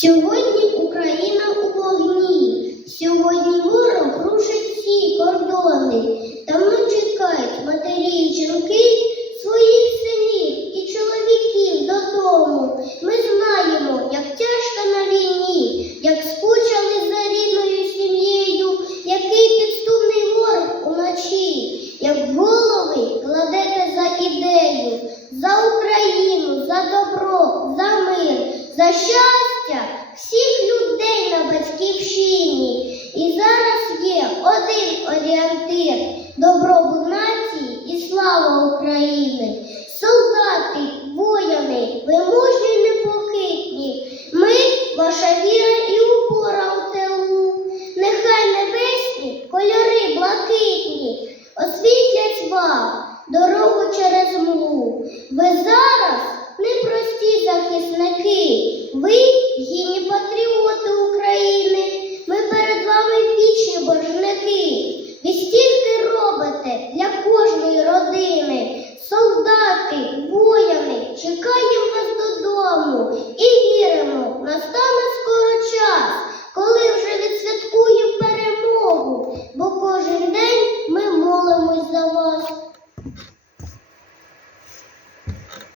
Сьогодні Україна у вогні, сьогодні ворог рушить всі кордони. Давно чекають матері й жінки своїх синів і чоловіків додому. Ми знаємо, як тяжко на війні, як скучили за рідною сім'єю, який підступний ворог уночі, як голови кладете за ідею, за Україну, за добро, за мир, за щастя всіх людей на батьківщині. І зараз є один орієнтир добробут нації і слава України. Солдати, воїни, ви мужні й непохитні. Ми ваша віра і упора у тилу. Нехай небесні кольори блакитні освітлять вам дорогу через млу. Ви зараз непрості захисники, ви гідні патріоти України. Ми перед вами вічні боржники. Ви стільки робите для кожної родини. Солдати, воїни, чекаємо